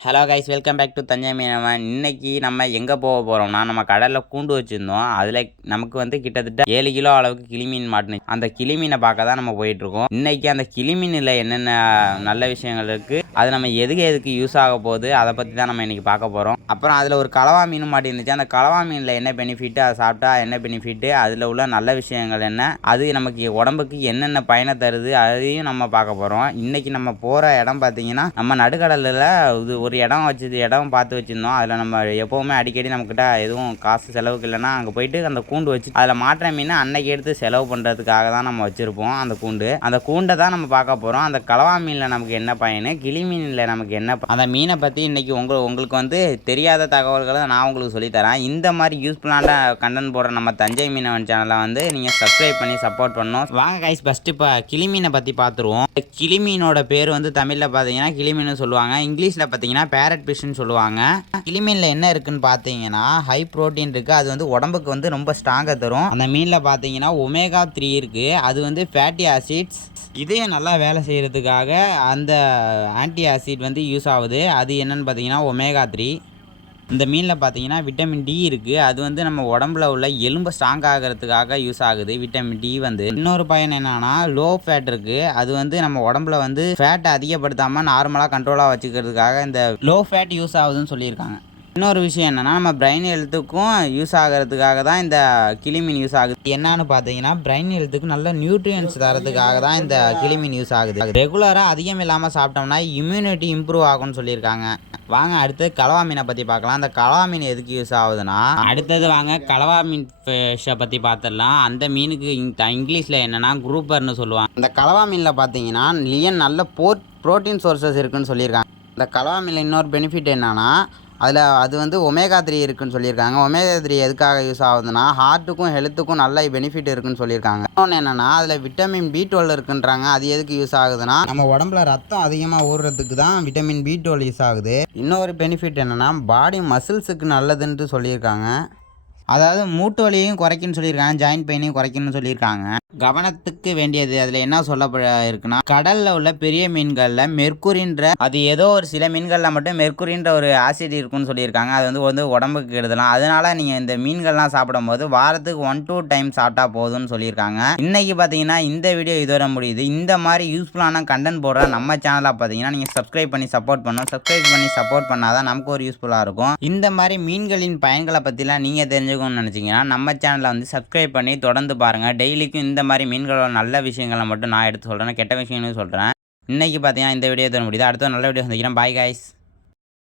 Hello guys, welcome back to Thanjai Meenavan. இன்னைக்கு நம்ம எங்கே போக போகிறோம்னா, நம்ம கடலில் கூண்டு வச்சுருந்தோம். அதில் நமக்கு வந்து கிட்டத்தட்ட 7 கிலோ அளவுக்கு கிளிமீன் மாட்டுனுச்சு. அந்த கிளிமீனை பார்க்க தான் நம்ம போயிட்டுருக்கோம். இன்னைக்கு அந்த கிளிமீனில் என்னென்ன நல்ல விஷயங்கள் இருக்குது, அது நம்ம எதுக்கு யூஸ் ஆக போகுது, அதை பற்றி தான் நம்ம இன்றைக்கி பார்க்க போகிறோம். அப்புறம் அதில் ஒரு கலவா மீனும் மாட்டி இருந்துச்சு. அந்த கலவா மீனில் என்ன பெனிஃபிட்டு, அதை சாப்பிட்டா என்ன பெனிஃபிட்டு, அதில் உள்ள நல்ல விஷயங்கள் என்ன, அது நமக்கு உடம்புக்கு என்னென்ன பயனை தருது, அதையும் நம்ம பார்க்க போகிறோம். இன்றைக்கி நம்ம போகிற இடம் பார்த்திங்கன்னா, நம்ம நடுக்கடலில் இது ஒரு இடம் பார்த்து வச்சுருந்தோம். அதில் நம்ம எப்போவுமே அடிக்கடி நம்மக்கிட்ட எதுவும் காசு செலவுக்கு இல்லைன்னா அங்கே போயிட்டு அந்த கூண்டு வச்சு அதில் மாற்ற மீனை அன்னைக்கு எடுத்து செலவு பண்ணுறதுக்காக தான் நம்ம வச்சுருப்போம். அந்த கூண்டை தான் நம்ம பார்க்க போகிறோம். அந்த கலவா மீனில் நமக்கு என்ன பயன், கிளி மீனில் நமக்கு என்ன, அந்த மீனை பற்றி இன்றைக்கி உங்களுக்கு வந்து தெரியாத தகவல்களை நான் உங்களுக்கு சொல்லித்தரேன். இந்த மாதிரி யூஸ்ஃபுல்லான கண்டென்ட் போடுற நம்ம தஞ்சை மீனவன் சேனலை வந்து நீங்கள் சப்ஸ்கிரைப் பண்ணி சப்போர்ட் பண்ணணும். வாங்க கைஸ், ஃபஸ்ட்டு இப்போ கிளி மீனை பற்றி பார்த்துருவோம். கிளி மீனோட பேர் வந்து தமிழில் பார்த்தீங்கன்னா கிளி மீன் சொல்லுவாங்க. இங்கிலீஷில் பார்த்தீங்கன்னா பேரட் ஃபிஷ்னு சொல்லுவாங்க. கிளி மீனில் என்ன இருக்குன்னு பார்த்தீங்கன்னா ஹை ப்ரோட்டீன் இருக்குது. அது வந்து உடம்புக்கு வந்து ரொம்ப ஸ்ட்ராங்காக தரும். அந்த மீனில் பார்த்தீங்கன்னா ஒமேகா 3 இருக்குது. அது வந்து ஃபேட்டி ஆசிட்ஸ், இதயம் நல்லா வேலை செய்கிறதுக்காக அந்த ஆன்டி ஆசிட் வந்து யூஸ் ஆகுது. அது என்னென்னு பார்த்தீங்கன்னா ஒமேகா 3. இந்த மீனில் பார்த்தீங்கன்னா விட்டமின் டி இருக்குது. அது வந்து நம்ம உடம்புல உள்ள எலும்பை ஸ்ட்ராங் ஆகிறதுக்காக யூஸ் ஆகுது. விட்டமின் டி வந்து இன்னொரு பயன் என்னன்னா லோ ஃபேட் இருக்குது. அது வந்து நம்ம உடம்புல வந்து ஃபேட்டை அதிகப்படுத்தாமல் நார்மலாக கண்ட்ரோலாக வச்சுக்கிறதுக்காக இந்த லோ ஃபேட் யூஸ் ஆகுதுன்னு சொல்லியிருக்காங்க. இன்னொரு விஷயம் என்னென்னா நம்ம பிரெயின் ஹெல்த்துக்கும் யூஸ் ஆகிறதுக்காக தான் இந்த கிளிமீன் யூஸ் ஆகுது. என்னன்னு பார்த்தீங்கன்னா பிரெயின் ஹெல்த்துக்கு நல்ல நியூட்ரியன்ஸ் தரதுக்காக தான் இந்த கிளிமீன் யூஸ் ஆகுது. ரெகுலராக அதிகம் இல்லாமல் சாப்பிட்டோம்னா இம்யூனிட்டி இம்ப்ரூவ் ஆகும்னு சொல்லியிருக்காங்க. வாங்க அடுத்து கலவா மீனை பற்றி பார்க்கலாம். அந்த கலவா மீன் எதுக்கு யூஸ் ஆகுதுன்னா, அடுத்தது வாங்க கலவா மீன் ஃபிஷ்ஷை பற்றி பார்த்துடலாம். அந்த மீனுக்கு இங்கிலீஷில் என்னென்னா குரூப்பர்னு சொல்லுவாங்க. அந்த கலவா மீனில் பார்த்தீங்கன்னா லியன் நல்ல ப்ரோட்டீன் சோர்சஸ் இருக்குதுன்னு சொல்லியிருக்காங்க. இந்த கலவா மீனில் இன்னொரு பெனிஃபிட் என்னென்னா அது வந்து ஒமேகா 3 இருக்குதுன்னு சொல்லியிருக்காங்க. ஒமேகா 3 எதுக்காக யூஸ் ஆகுதுன்னா ஹார்ட்டுக்கும் ஹெல்த்துக்கும் நல்ல பெனிஃபிட் இருக்குதுன்னு சொல்லியிருக்காங்க. இன்னொன்று என்னென்னா அதில் விட்டமின் B12 இருக்குன்றாங்க. அது எதுக்கு யூஸ் ஆகுதுன்னா நம்ம உடம்புல ரத்தம் அதிகமாக ஊறுறதுக்கு தான் விட்டமின் B12 யூஸ் ஆகுது. இன்னொரு பெனிஃபிட் என்னென்னா பாடி மசில்ஸுக்கு நல்லதுன்ட்டு சொல்லியிருக்காங்க. அதாவது மூட்டு வலியையும் குறைக்குன்னு சொல்லியிருக்காங்க, ஜாயின்ட் பெயினையும் குறைக்கணும்னு சொல்லியிருக்காங்க. கவனத்துக்கு வேண்டியது அதில் என்ன சொல்ல இருக்குன்னா, கடலில் உள்ள பெரிய மீன்களில் மெர்க்குரின்ற, அது ஏதோ ஒரு சில மீன்களில் மட்டும் மெர்க்குரின்ற ஒரு ஆசிட் இருக்குன்னு சொல்லியிருக்காங்க. அது வந்து உடம்புக்கு கெடுதலாம். அதனால நீங்கள் இந்த மீன்கள்லாம் சாப்பிடும்போது வாரத்துக்கு 1-2 டைம் சாப்பிட்டா போதும்னு சொல்லியிருக்காங்க. இன்னைக்கு பார்த்தீங்கன்னா இந்த வீடியோ இதோட முடியுது. இந்த மாதிரி யூஸ்ஃபுல்லான கண்டென்ட் போடுற நம்ம சேனலை பார்த்தீங்கன்னா நீங்கள் சப்ஸ்கிரைப் பண்ணி சப்போர்ட் பண்ணணும். சப்ஸ்கிரைப் பண்ணி சப்போர்ட் பண்ணாதான் நமக்கு ஒரு யூஸ்ஃபுல்லாக இருக்கும். இந்த மாதிரி மீன்களின் பயன்களை பற்றிலாம் நீங்கள் தெரிஞ்சுக்கணும்னு நினச்சிங்கன்னா நம்ம சேனலை வந்து சப்ஸ்கிரைப் பண்ணி தொடர்ந்து பாருங்கள். டெய்லிக்கும் இந்த மாதிரி மீன்களோட நல்ல விஷயங்களை மட்டும் நான் எடுத்து சொல்கிறேன், கெட்ட விஷயங்களும் சொல்கிறேன். இன்றைக்கி பார்த்தீங்கன்னா இந்த வீடியோ தர முடியுது. அடுத்த நல்ல வீடியோ சந்திக்கிறேன். Bye guys.